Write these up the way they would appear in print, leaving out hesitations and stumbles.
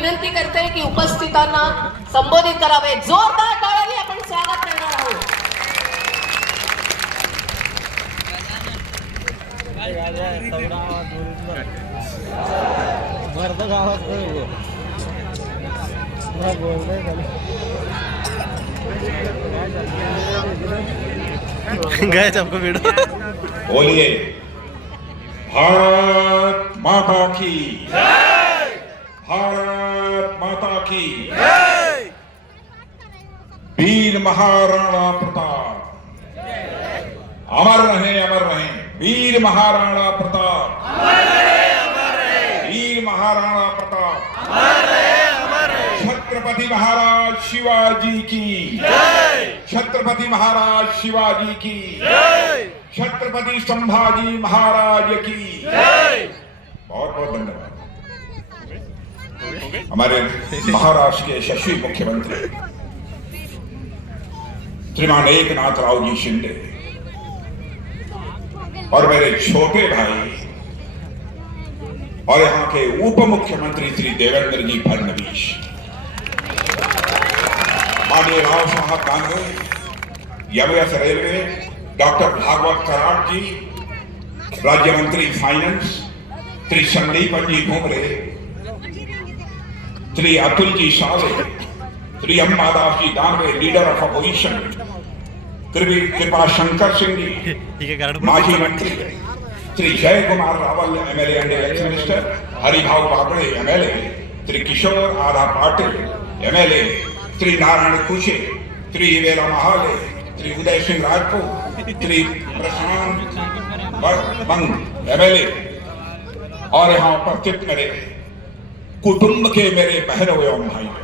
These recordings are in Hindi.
विनंती करते की उपस्थितांना संबोधित करावे. जोरदार टाळ्यांनी आपण स्वागत करणार आहोत. गए सबको वीडियो. बोलिए भारत माता की जय, भारत माता की जय. वीर महाराणा प्रताप अमर रहे. वीर महाराणा प्रताप अमर रहे. वीर महाराणा प्रताप अमर रहे. छत्रपति महाराज शिवाजी की जय, छत्रपति महाराज शिवाजी की जय, छत्रपति संभाजी महाराज की जय. बहुत बहुत धन्यवाद. हमारे महाराष्ट्र के यशस्वी मुख्यमंत्री श्रीमान एकनाथ राव जी शिंदे और मेरे छोटे भाई और यहाँ के उप मुख्यमंत्री श्री देवेंद्र जी फडणवीस, माननीय Rao Saheb Gandhi, MS railway doctor Bhagwat Karad ji, राज्य मंत्री finance Shri Sandipan ji Ghumre, Shri Atul ji Save, Shri Ambadas ji Danve leader of opposition, Kripa Shankar Singh ji माजी मंत्री, Shri Jay Kumar Rawal MLA and ex minister, Haribhau Babde MLA, Shri Kishor आधा पाटिल एमएलए, श्री नारायण कुशे, श्री वेला महाले, श्री उदय सिंह राजपूत, श्री प्रशांत बंग एमएलए और यहाँ उपस्थित मेरे कुटुंब के मेरे बहनों एवं भाइयों,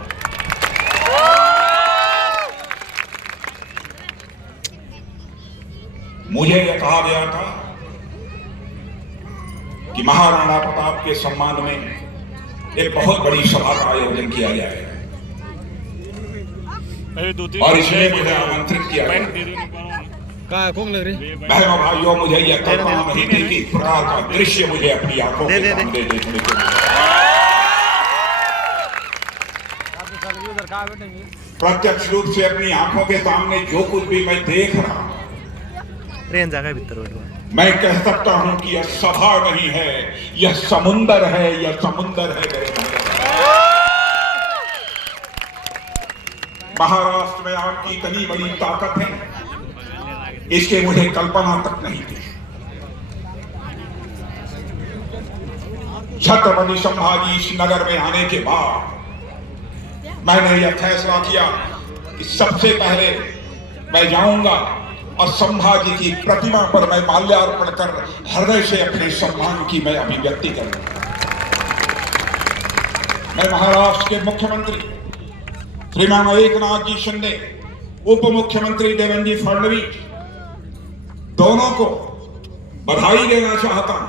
मुझे यह कहा गया था कि महाराणा प्रताप के सम्मान में एक बहुत बड़ी सभा का आयोजन किया जाएगा और इसलिए मुझे आमंत्रित किया गया. बहनों भाइयों, मुझे यह कल्पना नहीं थी कि इस प्रकार का दृश्य मुझे अपनी आंखों के सामने देखने को प्रत्यक्ष रूप से अपनी आंखों के सामने जो कुछ भी मैं देख रहा हूं, मैं कह सकता हूं कि यह सभा नहीं है, यह समुंदर है. यह समुंदर है मेरे भाई. महाराष्ट्र में आपकी इतनी बड़ी ताकत है, इसके मुझे कल्पना तक नहीं थी. छत्रपति संभाजी इस नगर में आने के बाद मैंने यह फैसला किया कि सबसे पहले मैं जाऊंगा और संभाजी की प्रतिमा पर मैं माल्यार्पण कर हृदय से अपने सम्मान की मैं अभिव्यक्ति करूंगा. मैं महाराष्ट्र के मुख्यमंत्री श्रीमान एकनाथ जी शिंदे, उप मुख्यमंत्री देवेंद्र जी फडणवीस, दोनों को बधाई देना चाहता हूं.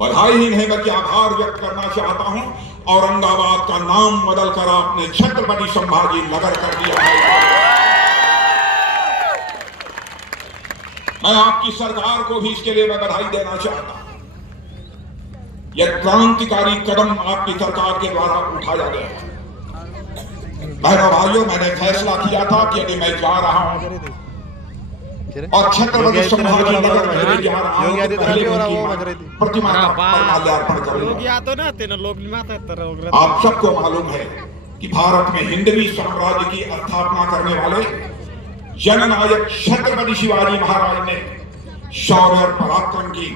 बधाई ही नहीं बल्कि आभार व्यक्त करना चाहता हूं. औरंगाबाद का नाम बदलकर आपने छत्रपति संभाजी नगर कर दिया है. मैं आपकी सरकार को भी इसके लिए मैं बधाई देना चाहता हूं. यह क्रांतिकारी कदम आपकी सरकार के द्वारा उठाया गया. बहनों भाइयों, मैंने फैसला किया था कि यदि मैं जा रहा हूं और छत्रपति संभाजी नगर में जा रहा हूं, पहले उनकी प्रतिमा पर माल्यार्पण करूंगा. आप सबको मालूम है कि भारत में हिंदवी साम्राज्य की स्थापना करने वाले जननायक छत्रपति शिवाजी महाराज ने शौर्य और पराक्रम की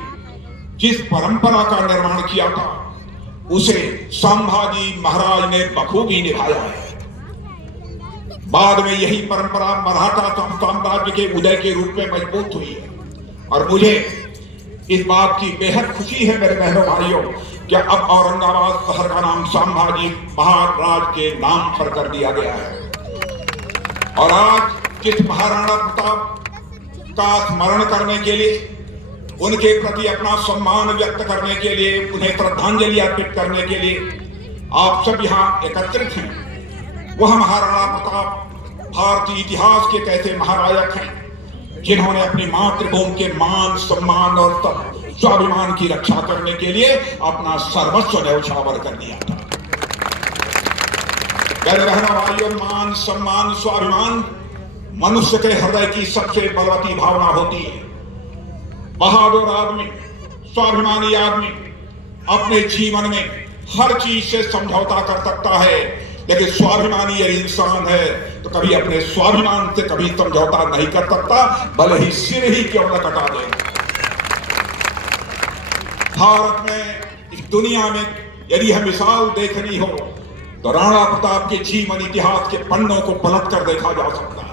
जिस परंपरा का निर्माण किया था, उसे संभाजी महाराज ने बखूबी निभाया है. बाद में यही परंपरा मराठा साम्राज्य के उदय के रूप में मजबूत हुई है और मुझे इस बात की बेहद खुशी है मेरे बहनों भाइयों कि अब औरंगाबाद शहर का नाम संभाजी महाराज के नाम पर कर दिया गया है. और आज जिस महाराणा प्रताप का स्मरण करने के लिए, उनके प्रति अपना सम्मान व्यक्त करने के लिए, उन्हें श्रद्धांजलि अर्पित करने के लिए आप सब यहाँ एकत्रित हैं, वह महाराणा प्रताप भारतीय इतिहास के कैसे महानायक हैं जिन्होंने अपनी मातृभूमि के मान, सम्मान और स्वाभिमान की रक्षा करने के लिए अपना सर्वस्व न्यौछावर कर दिया था. मेरे बहनों भाइयों, मान सम्मान स्वाभिमान मनुष्य के हृदय की सबसे बलवती भावना होती है। बहादुर आदमी, स्वाभिमानी आदमी अपने जीवन में हर चीज से समझौता कर सकता है, लेकिन स्वाभिमानी यदि इंसान है तो कभी अपने स्वाभिमान से कभी समझौता नहीं कर सकता, भले ही सिर ही क्यों न कटा दे। भारत में, इस दुनिया में यदि हमें मिसाल देखनी हो तो राणा प्रताप के जीवन इतिहास के पन्नों को पलट कर देखा जा सकता है।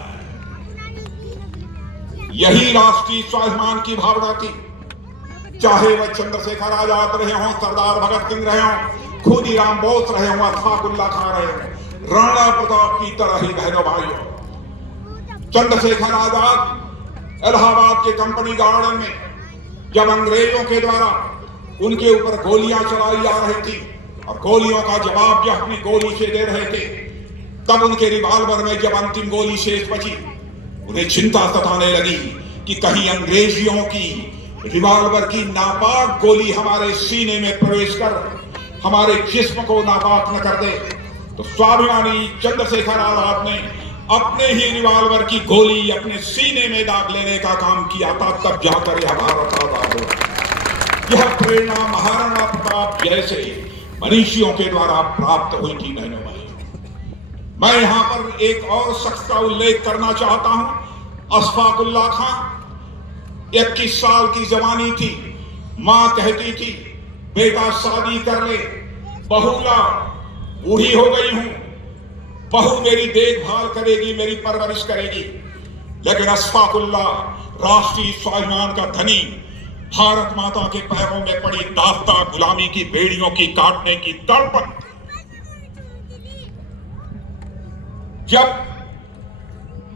यही राष्ट्रीय स्वाभिमान की भावना थी, चाहे वह चंद्रशेखर आजाद रहे हों, सरदार भगत सिंह रहे हों, खुदीराम बोस रहे हों, अशफाकुल्लाह खां रहे हों, राणा प्रताप की तरह ही बहनों भाइयों। चंद्रशेखर आजाद इलाहाबाद के कंपनी गार्डन में जब अंग्रेजों के द्वारा उनके ऊपर गोलियां चलाई जा रही थी और गोलियों का जवाब जब अपनी गोली से दे रहे थे, तब उनके रिवॉल्वर में जब अंतिम गोली शेष बची, उन्हें चिंता सताने लगी कि कहीं अंग्रेजियों की रिवॉल्वर की नापाक गोली हमारे सीने में प्रवेश कर हमारे जिस्म को नापाक न कर दे। तो स्वाभिमानी चंद्रशेखर आजाद ने अपने ही रिवॉल्वर की गोली अपने सीने में दाग लेने का काम किया था, तब जाकर यह भारत आजाद हुआ। यह प्रेरणा महाराणा प्रताप जैसे मनीषियों के द्वारा प्राप्त हुई थी। बहनों भाई, मैं यहां पर एक और शख्स का उल्लेख करना चाहता हूं, अशफाकुल्लाह खां। 21 साल की जवानी थी, मां कहती थी बेटा शादी कर ले, बहू ला, बूढ़ी हो गई हूं, बहू मेरी देखभाल करेगी, मेरी परवरिश करेगी। लेकिन अशफाकुल्लाह राष्ट्रीय स्वाभिमान का धनी भारत माता के पैरों में पड़ी दास्ता गुलामी की बेड़ियों की काटने की तड़पन, जब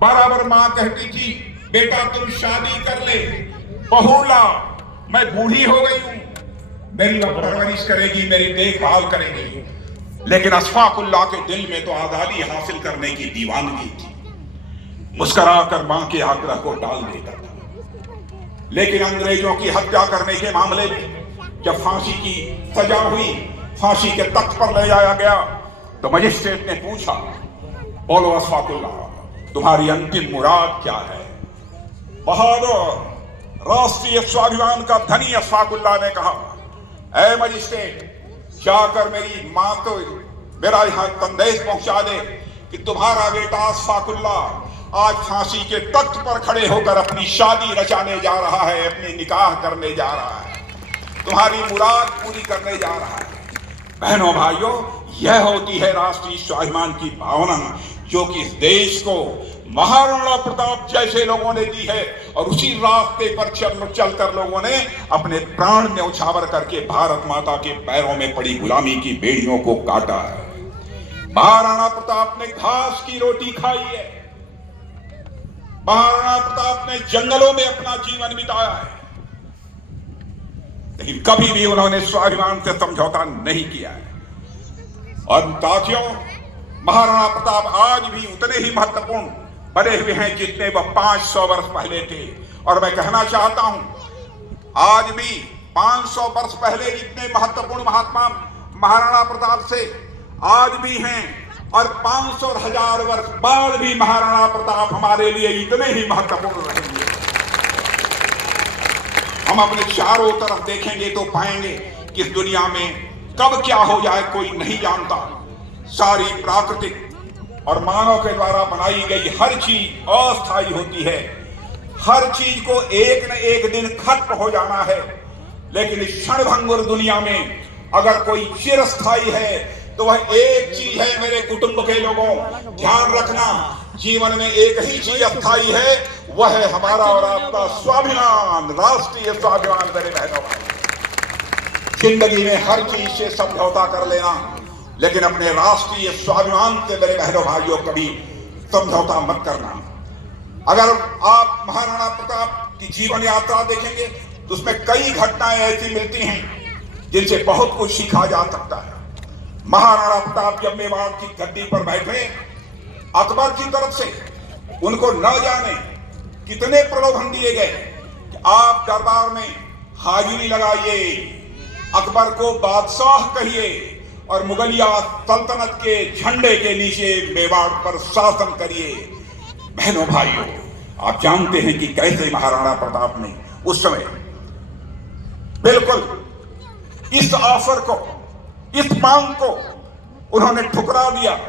बराबर मां कहती थी बेटा तुम शादी कर ले, बहू ला, मैं बूढ़ी हो गई हूं, मेरी परवरिश करेगी, मेरी देखभाल करेगी। लेकिन अशफाकुल्लाह के दिल में तो आजादी हासिल करने की दीवानगी थी। मुस्कुराकर मां के आग्रह को टाल देता था। लेकिन अंग्रेजों की हत्या करने के मामले में जब फांसी की सजा हुई, फांसी के तख्त पर ले जाया गया, तो मजिस्ट्रेट ने पूछा, बोलो अशफाकुल्लाह तुम्हारी अंतिम मुराद क्या है? बहादुर राष्ट्रीय स्वाभिमान का धनी अशफाकुल्लाह ने कहा, ऐ मजिस्ट्रेट, जाकर मेरी मां को मेरा यहां संदेश पहुंचा दे कि तुम्हारा बेटा अशफाकुल्लाह आज फांसी के तख्त पर खड़े होकर अपनी शादी रचाने जा रहा है, अपनी निकाह करने जा रहा है, तुम्हारी मुराद पूरी करने जा रहा है। बहनों भाइयों, यह होती है राष्ट्रीय स्वाभिमान की भावना, जो कि इस देश को महाराणा प्रताप जैसे लोगों ने दी है, और उसी रास्ते पर चलकर लोगों ने अपने प्राण न्यौछावर करके भारत माता के पैरों में पड़ी गुलामी की बेड़ियों को काटा है। महाराणा प्रताप ने घास की रोटी खाई है, महाराणा प्रताप ने जंगलों में अपना जीवन बिताया है, लेकिन कभी भी उन्होंने स्वाभिमान से समझौता नहीं किया है। और साथियों, महाराणा प्रताप आज भी उतने ही महत्वपूर्ण बने हुए हैं जितने वह 500 वर्ष पहले थे। और मैं कहना चाहता हूं, आज भी 500 वर्ष पहले जितने महत्वपूर्ण महात्मा महाराणा प्रताप से आज भी हैं, और 500 और 1000 वर्ष बाद भी महाराणा प्रताप हमारे लिए इतने ही महत्वपूर्ण रहेंगे। हम अपने चारों तरफ देखेंगे तो पाएंगे कि इस दुनिया में कब क्या हो जाए कोई नहीं जानता। सारी प्राकृतिक और मानव के द्वारा बनाई गई हर चीज अस्थायी होती है, हर चीज को एक न एक दिन खत्म हो जाना है। लेकिन इस क्षणभंगुर दुनिया में अगर कोई चिरस्थायी है तो वह एक चीज है। मेरे कुटुंब के लोगों, ध्यान रखना, जीवन में एक ही चीज अस्थायी है, वह है हमारा और आपका स्वाभिमान, राष्ट्रीय स्वाभिमान। मेरे बहनों भाई, जिंदगी में हर चीज से समझौता कर लेना, लेकिन अपने राष्ट्रीय स्वाभिमान से मेरे बहनों भाइयों कभी समझौता मत करना। अगर आप महाराणा प्रताप की जीवन यात्रा देखेंगे तो उसमें कई घटनाएं ऐसी मिलती हैं जिनसे बहुत कुछ सीखा जा सकता है। महाराणा प्रताप जब मेवाड़ की गद्दी पर बैठे, अकबर की तरफ से उनको न जाने कितने प्रलोभन दिए गए कि आप दरबार में हाजिरी लगाइए, अकबर को बादशाह कहिए, और मुगलिया सल्तनत के झंडे के नीचे मेवाड़ पर शासन करिए। बहनों भाइयों, आप जानते हैं कि कैसे महाराणा प्रताप ने उस समय बिल्कुल इस ऑफर को, इस मांग को उन्होंने ठुकरा दिया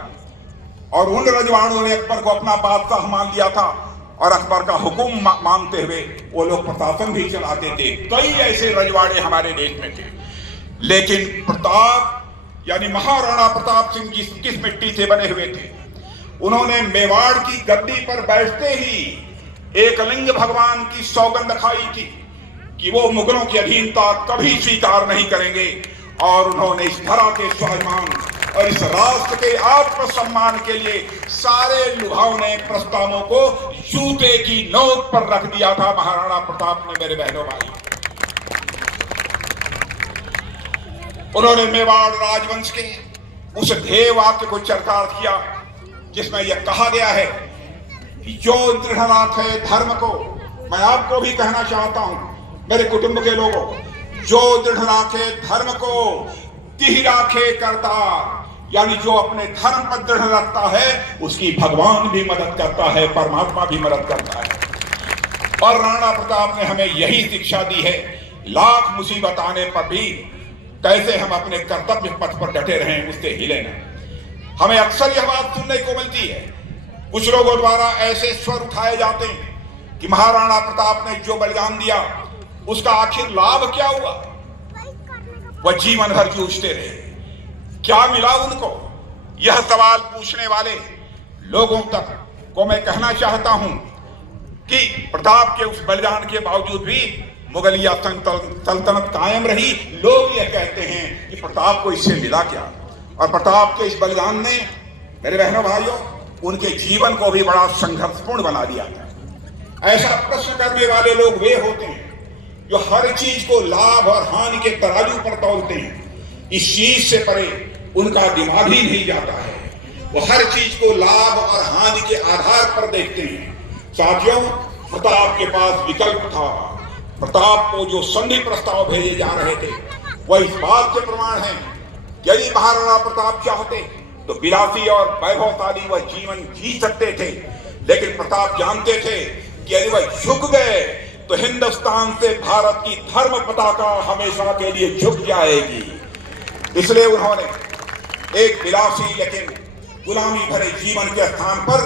और उन रजवाड़ों ने अकबर को अपना बादशाह मान लिया था और अकबर का हुक्म मानते हुए वो लोग प्रशासन भी चलाते थे। कई ऐसे रजवाड़े हमारे देश में थे, लेकिन प्रताप यानी महाराणा प्रताप सिंह जी किस मिट्टी से बने हुए थे। उन्होंने मेवाड़ की गद्दी पर बैठते ही एकलिंग भगवान की सौगंध खाई थी कि वो मुगलों की अधीनता कभी स्वीकार नहीं करेंगे, और उन्होंने इस धरा के स्वाभिमान और इस राष्ट्र के आत्मसम्मान के लिए सारे लुभावने प्रस्तावों को जूते की नोक पर रख दिया था महाराणा प्रताप ने। मेरे बहनों भाई, उन्होंने मेवाड़ राजवंश के उस ध्येय वाक्य को चरितार्थ किया जिसमें यह कहा गया है कि जो दृढ़ राखे धर्म को, मैं आपको भी कहना चाहता हूं मेरे कुटुंब के लोगों, जो दृढ़ राखे धर्म को तिहि राखे करता, यानी जो अपने धर्म पर दृढ़ रखता है उसकी भगवान भी मदद करता है, परमात्मा भी मदद करता है। और राणा प्रताप ने हमें यही शिक्षा दी है, लाख मुसीबत आने पर भी कैसे हम अपने कर्तव्य पथ पर डटे रहें, उससे हिले ना। हमें अक्सर यह बात सुनने को मिलती है, कुछ लोगों द्वारा ऐसे स्वर उठाए जाते हैं कि महाराणा प्रताप ने जो बलिदान दिया उसका आखिर लाभ क्या हुआ। वह जीवन भर जूझते रहे, क्या मिला उनको। यह सवाल पूछने वाले लोगों तक को मैं कहना चाहता हूं कि प्रताप के उस बलिदान के बावजूद भी मुगलिया सल्तनत कायम रही। लोग यह कहते हैं कि प्रताप को इससे मिला क्या, और प्रताप के इस बलिदान ने मेरे बहनों भाइयों उनके जीवन को भी बड़ा संघर्षपूर्ण बना दिया था। ऐसा प्रश्न करने वाले लोग वे होते हैं जो हर चीज को लाभ और हानि के तराजू पर तौलते हैं। इस चीज से परे उनका दिमाग ही नहीं जाता है, वो हर चीज को लाभ और हानि के आधार पर देखते हैं। साथियों, प्रताप के पास विकल्प था। प्रताप को जो संधि प्रस्ताव भेजे जा रहे थे वह इस बात के प्रमाण है। यदि महाराणा प्रताप चाहते तो विलासी और वैभवशाली वह जीवन जी सकते थे, लेकिन प्रताप जानते थे कि यदि वह झुक गए तो हिंदुस्तान से भारत की धर्म पताका हमेशा के लिए झुक जाएगी। इसलिए उन्होंने एक विलासी लेकिन गुलामी भरे जीवन के स्थान पर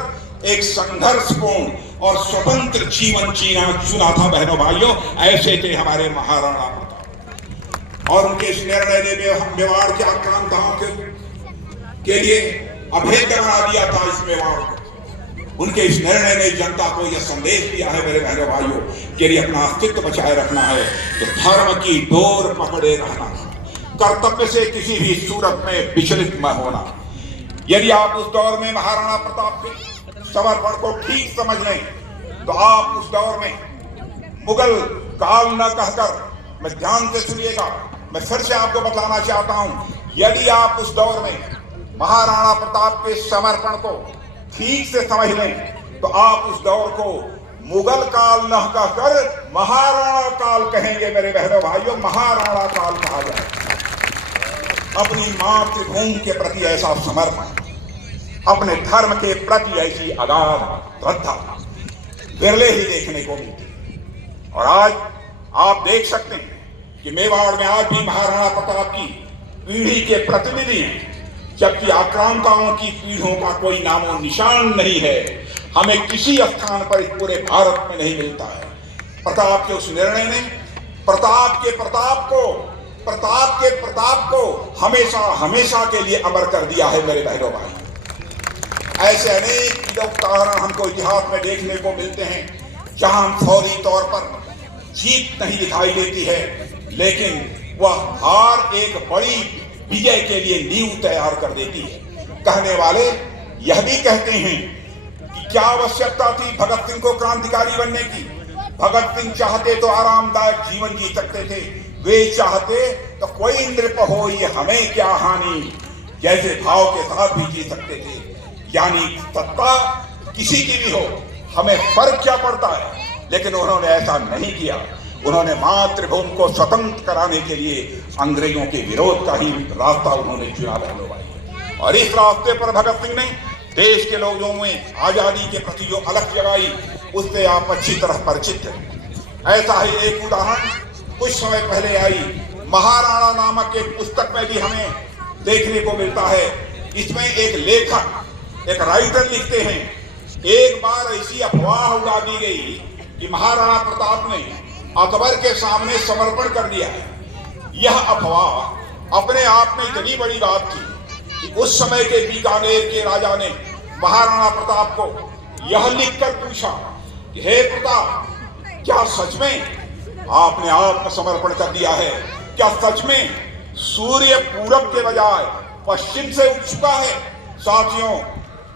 एक संघर्षपूर्ण और स्वतंत्र जीवन जीना चुना था। बहनों भाइयों, ऐसे थे हमारे महाराणा प्रताप, और उनके इस निर्णय ने मेवाड़ के आक्रांताओं के लिए अभेद्य बना दिया था इस मेवाड़ को। उनके इस निर्णय ने जनता को यह संदेश दिया है मेरे बहनों भाइयों कि यदि अपना अस्तित्व बचाए रखना है तो धर्म की डोर पकड़े रहना, कर्तव्य से किसी भी सूरत में विचलित न होना। यदि आप उस दौर में महाराणा प्रताप के समर्पण को ठीक समझ लें तो आप उस दौर में मुगल काल न कहकर, मैं ध्यान से सुनिएगा, मैं फिर से आपको बताना चाहता हूं, यदि आप उस दौर में महाराणा प्रताप के समर्पण को ठीक से समझ लें तो आप उस दौर को मुगल काल न कहकर महाराणा काल कहेंगे। मेरे बहनों भाइयों, महाराणा काल कहा जाए। अपनी मातृभूमि के प्रति ऐसा समर्पण, अपने धर्म के प्रति ऐसी अगाध श्रद्धा बिरले ही देखने को मिलती। और आज आप देख सकते हैं कि मेवाड़ में आज भी महाराणा प्रताप की पीढ़ी के प्रतिनिधि हैं, जबकि आक्रांताओं की पीढ़ियों का कोई नामो निशान नहीं है। हमें किसी स्थान पर इस पूरे भारत में नहीं मिलता है। प्रताप के उस निर्णय ने प्रताप के प्रताप को हमेशा हमेशा के लिए अमर कर दिया है। मेरे बहनों भाई, ऐसे अनेक उदाहरण हमको इतिहास में देखने को मिलते हैं जहां हम फौरी तौर पर जीत नहीं दिखाई देती है, लेकिन वह हार एक बड़ी विजय के लिए नींव तैयार कर देती है। कहने वाले यह भी कहते हैं कि क्या आवश्यकता थी भगत सिंह को क्रांतिकारी बनने की। भगत सिंह चाहते तो आरामदायक जीवन जी सकते थे, वे चाहते तो कोई नृप हो ये हमें क्या हानि जैसे भाव के साथ भी जी सकते थे। यानी सत्ता किसी की भी हो, हमें फर्क क्या पड़ता है। लेकिन उन्होंने ऐसा नहीं किया। उन्होंने मातृभूमि को स्वतंत्र कराने के लिए अंग्रेजों के विरोध का ही रास्ता उन्होंने चुना बहनों भाई। और इस रास्ते पर भगत सिंह ने देश के लोगों में आजादी के प्रति जो अलख जगाई, उससे आप अच्छी तरह परिचित हैं। ऐसा ही एक उदाहरण कुछ समय पहले आई महाराणा नामक एक पुस्तक में भी हमें देखने को मिलता है। इसमें एक लेखक, एक राइटर लिखते हैं, एक बार ऐसी अफवाह उड़ा दी गई कि महाराणा प्रताप ने अकबर के सामने समर्पण कर दिया है। यह अफवाह अपने आप में इतनी बड़ी बात थी कि उस समय के बीकानेर के राजा ने महाराणा प्रताप को यह लिखकर पूछा कि हे प्रताप, क्या सच में आपने आत्मसमर्पण कर दिया है? क्या सच में सूर्य पूरब के बजाय पश्चिम से उठ चुका है? साथियों,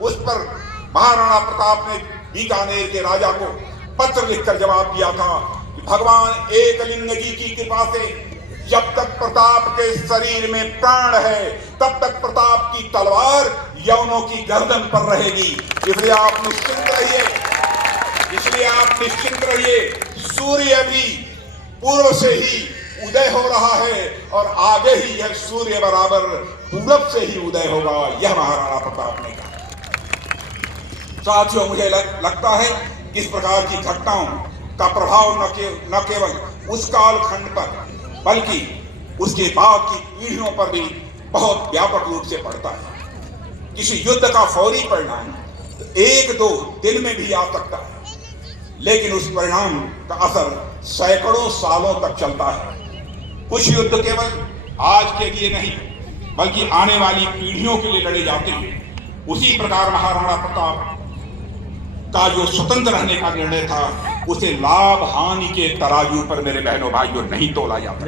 उस पर महाराणा प्रताप ने बीकानेर के राजा को पत्र लिखकर जवाब दिया था कि भगवान एकलिंग जी की कृपा से जब तक प्रताप के शरीर में प्राण है, तब तक प्रताप की तलवार यवनों की गर्दन पर रहेगी। इसलिए आप निश्चिंत रहिए, सूर्य भी पूर्व से ही उदय हो रहा है और आगे ही यह सूर्य बराबर पूरब से ही उदय होगा। यह महाराणा प्रताप ने कहा। साथियों, मुझे लगता है इस प्रकार की घटनाओं का प्रभाव न केवल उस कालखंड पर बल्कि उसके बाद की पीढ़ियों पर भी बहुत व्यापक रूप से पड़ता है। किसी युद्ध का फौरी परिणाम तो 1-2 दिन में भी आ सकता है, लेकिन उस परिणाम का असर सैकड़ों सालों तक चलता है। कुछ युद्ध केवल आज के लिए नहीं बल्कि आने वाली पीढ़ियों के लिए लड़े जाते हैं। उसी प्रकार महाराणा प्रताप का जो स्वतंत्र रहने का निर्णय था, उसे लाभ हानि के तराजू पर मेरे बहनों भाइयों नहीं तोला जाता,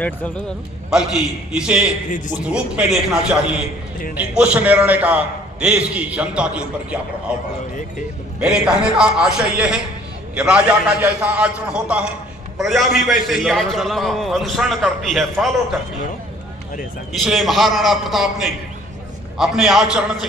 बल्कि इसे उस रूप में देखना चाहिए कि उस निर्णय का देश की जनता के ऊपर क्या प्रभाव पड़ा। मेरे कहने का आशय यह है कि राजा का जैसा आचरण होता है, प्रजा भी वैसे ही आचरण का अनुसरण करती है, फॉलो करती है। इसलिए महाराणा प्रताप ने अपने आचरण से,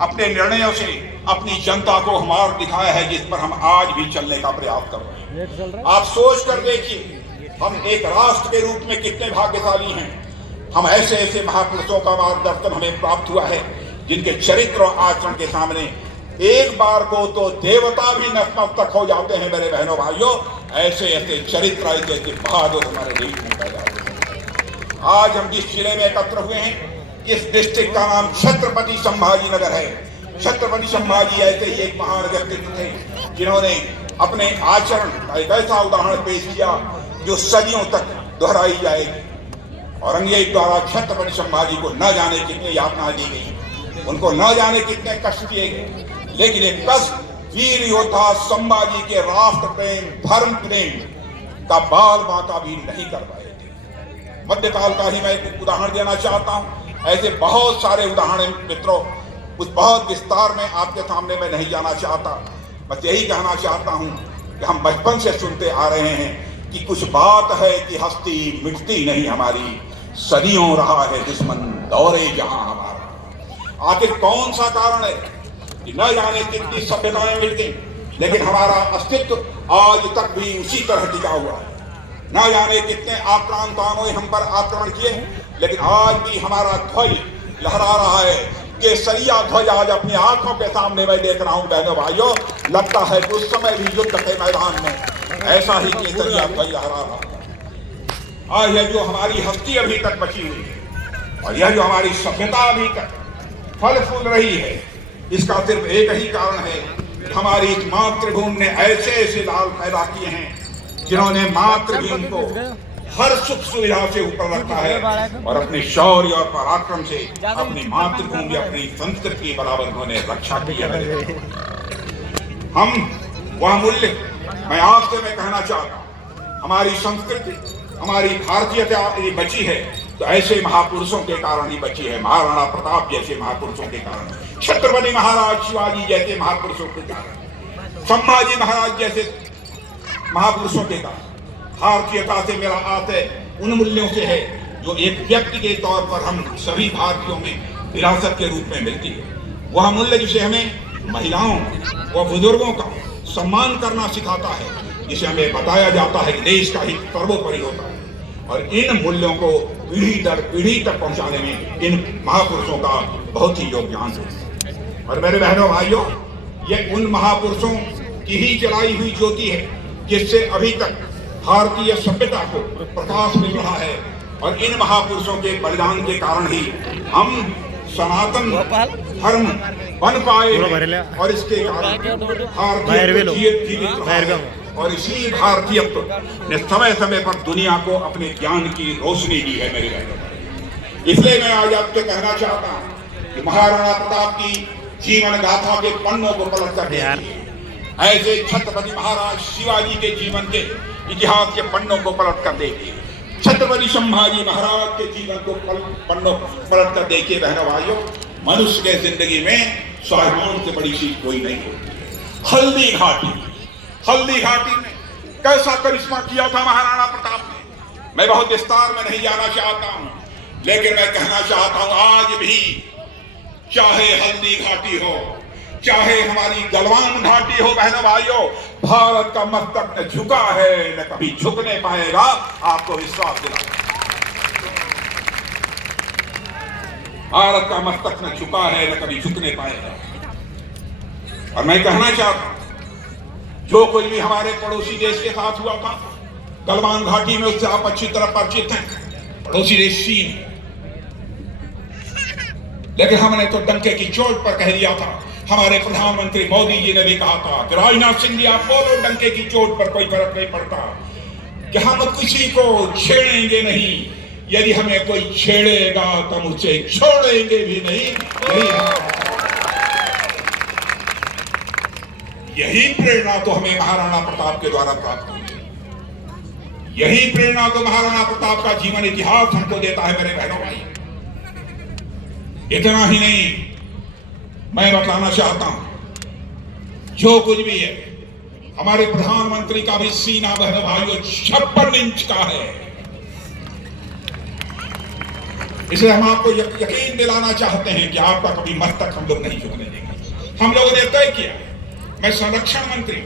अपने निर्णयों से अपनी जनता को मार्ग दिखाया है, जिस पर हम आज भी चलने का प्रयास कर रहे हैं। आप सोच कर देखिए, हम एक राष्ट्र के रूप में कितने भाग्यशाली हैं। हम ऐसे महापुरुषों का मार्गदर्शन हमें प्राप्त हुआ है, जिनके चरित्र और आचरण के सामने एक बार को तो देवता भी नतमस्तक हो जाते हैं। मेरे बहनों भाइयों, ऐसे चरित्र, ऐसे बहादुर हमारे देश में पैदा हुए हैं। आज हम जिस जिले में एकत्र हुए हैं, इस डिस्ट्रिक्ट का नाम छत्रपति संभाजी नगर है। छत्रपति संभाजी ऐसे ही एक महान व्यक्तित्व थे, जिन्होंने अपने आचरण का एक ऐसा उदाहरण पेश किया जो सदियों तक दोहराई जाएगी। औरंगजेब द्वारा छत्रपति संभाजी को न जाने कितने यातनाएं दी गई, उनको न जाने कितने कष्ट दिए गए, लेकिन एक कष्ट वीर योद्धा संभाजी के राष्ट्र प्रेम, धर्म प्रेम का बाल बांका भी नहीं कर पाए थे। मध्यकाल का ही मैं एक उदाहरण देना चाहता हूँ। ऐसे बहुत सारे उदाहरण मित्रों, कुछ बहुत विस्तार में आपके सामने मैं नहीं जाना चाहता। बस यही कहना चाहता हूँ कि हम बचपन से सुनते आ रहे हैं कि कुछ बात है कि हस्ती मिटती नहीं हमारी, सदियों रहा है दुश्मन दौरे जहां हमारा। आखिर कौन सा कारण है कि न जाने कितनी सभ्यताएं मिट गई, लेकिन हमारा अस्तित्व आज तक भी उसी तरह टिका हुआ है। न जाने कितने आक्रांताओं ने हम पर आक्रमण किए, लेकिन आज भी हमारा ध्वज लहरा रहा है। केसरिया ध्वज आज अपनी आंखों के सामने मैं देख रहा हूं। बहनों भाइयों, लगता है कि उस समय भी युद्ध के मैदान में ऐसा ही केसरिया ध्वज लहरा रहा। आज यह जो हमारी हस्ती अभी तक बची हुई है और यह जो हमारी सभ्यता अभी तक फल फूल रही है, इसका सिर्फ एक ही कारण है, हमारी इस मातृभूमि ने ऐसे ऐसे लाल पैदा किए हैं जिन्होंने मातृभूमि को हर सुख सुविधा से ऊपर रखा है और अपने शौर्य और पराक्रम से अपनी मातृभूमि, अपनी संस्कृति की बराबर उन्होंने रक्षा की है। हम वह मूल्य मैं आपसे मैं कहना चाहता हूँ, हमारी संस्कृति, हमारी भारतीयता ये बची है तो ऐसे महापुरुषों के कारण ही बची है। महाराणा प्रताप जैसे महापुरुषों के कारण, छत्रपति महाराज शिवाजी जैसे महापुरुषों के कारण, संभाजी महाराज जैसे महापुरुषों के कारण। भारतीयता से मेरा आशय उन मूल्यों से है जो एक व्यक्ति के तौर पर हम सभी भारतीयों में विरासत के रूप में मिलती है। वह मूल्य जिसे हमें महिलाओं व बुजुर्गों का सम्मान करना सिखाता है, जिसे हमें बताया जाता है कि देश का हित सर्वोपरि होता है। और इन मूल्यों को पीढ़ी दर पीढ़ी तक पहुंचाने में इन महापुरुषों का बहुत ही योगदान है। और मेरे बहनों भाइयों, ये उन महापुरुषों की ही जलाई हुई ज्योति है जिससे अभी तक भारतीय सभ्यता को प्रकाश मिल रहा है। और इन महापुरुषों के बलिदान के कारण ही हम सनातन धर्म बन पाए हैं और इसके कारण भारतीय जीवित रहा है। और इसी भारतीयत्व ने समय समय पर दुनिया को अपने ज्ञान की रोशनी दी है मेरे भाइयों। इसलिए मैं आज आपसे कहना चाहता हूं कि महाराणा प्रताप की जीवन गाथा के पन्नों को पलट कर देखिए, ऐसे छत्रपति महाराज शिवाजी के जीवन के इतिहास के पन्नों को पलट कर देखिए, छत्रपति संभाजी महाराज के जीवन को पन्नों पलट कर देखिए। बहनों भाइयों, मनुष्य के जिंदगी में स्वाभिमान से बड़ी चीज कोई नहीं होती। हल्दी घाटी में कैसा करिश्मा किया था महाराणा प्रताप ने, मैं बहुत विस्तार में नहीं जाना चाहता हूं, लेकिन मैं कहना चाहता हूं आज भी चाहे हल्दी घाटी हो, चाहे हमारी गलवान घाटी हो, बहनों भाइयों, भारत का मस्तक न झुका है न कभी झुकने पाएगा। आपको विश्वास दिलाता हूं, भारत का मस्तक न झुका है न कभी झुकने पाएगा। और मैं कहना चाहता हूं, जो कुछ भी हमारे पड़ोसी देश के साथ हुआ था गलवान घाटी में, उससे आप अच्छी तरह परिचित हैं, पड़ोसी देश चीन। लेकिन हमने तो डंके की चोट पर कह दिया था, हमारे प्रधानमंत्री मोदी जी ने भी कहा था कि राजनाथ सिंह जी आप बोलो, डंके की चोट पर कोई फर्क नहीं पड़ता, कि हम किसी को छेड़ेंगे नहीं, यदि हमें कोई छेड़ेगा तो हम उसे छोड़ेंगे भी नहीं। यही प्रेरणा तो हमें महाराणा प्रताप के द्वारा प्राप्त हुई। यही प्रेरणा तो महाराणा प्रताप का जीवन इतिहास हमको देता है मेरे बहनों भाई। इतना ही नहीं, मैं बताना चाहता हूं, जो कुछ भी है हमारे प्रधानमंत्री का भी सीना बहनों भाइयों 56 इंच का है। इसलिए हम आपको यकीन दिलाना चाहते हैं कि आपका कभी मस्तक हम लोग नहीं झुकने देंगे। हम लोगों ने तय किया, मैं संरक्षण मंत्री,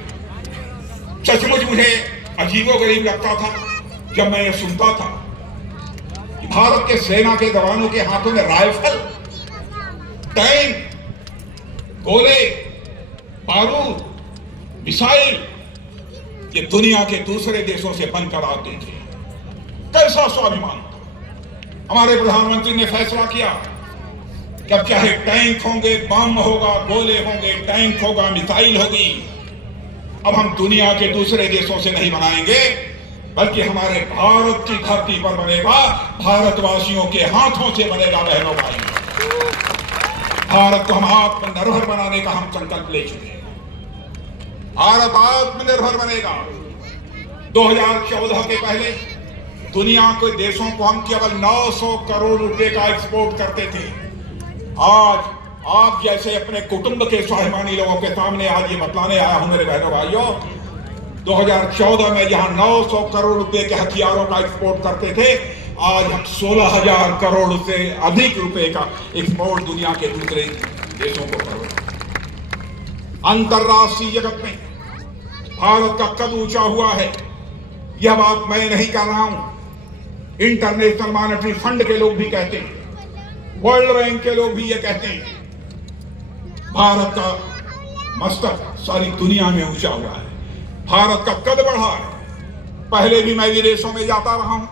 सचमुच मुझे अजीबोगरीब लगता था जब मैं ये सुनता था कि भारत के सेना के जवानों के हाथों में राइफल, टैंक, गोले, बारूद, मिसाइल ये दुनिया के दूसरे देशों से बनकर आते थे। कैसा स्वाभिमान था। हमारे प्रधानमंत्री ने फैसला किया कि अब चाहे टैंक होंगे, बम होगा, गोले होंगे, टैंक होगा, मिसाइल होगी, अब हम दुनिया के दूसरे देशों से नहीं बनाएंगे, बल्कि हमारे भारत की धरती पर बनेगा, भारतवासियों के हाथों से बनेगा। बहनों भाई, भारत को हम आत्मनिर्भर बनाने का हम संकल्प ले चुके हैं। भारत आत्मनिर्भर बनेगा। 2014 के पहले दुनिया के देशों को हम केवल 900 करोड़ रुपए का एक्सपोर्ट करते थे। आज आप जैसे अपने कुटुंब के स्वाभिमानी लोगों के सामने आज ये बतलाने आया हूं मेरे बहनों भाइयों, 2014 में जहां 900 करोड़ रुपए के हथियारों का एक्सपोर्ट करते थे, आज हम 16,000 करोड़ से अधिक रुपए का एक्सपोर्ट दुनिया के दूसरे देशों को कर रहे हैं। अंतरराष्ट्रीय जगत में भारत का कद ऊंचा हुआ है। यह बात मैं नहीं कर रहा हूं, इंटरनेशनल मॉनेटरी फंड के लोग भी कहते हैं, वर्ल्ड बैंक के लोग भी ये कहते हैं। भारत का मस्तक सारी दुनिया में ऊंचा हुआ है, भारत का कद बढ़ा है। पहले भी मैं विदेशों में जाता रहा हूं,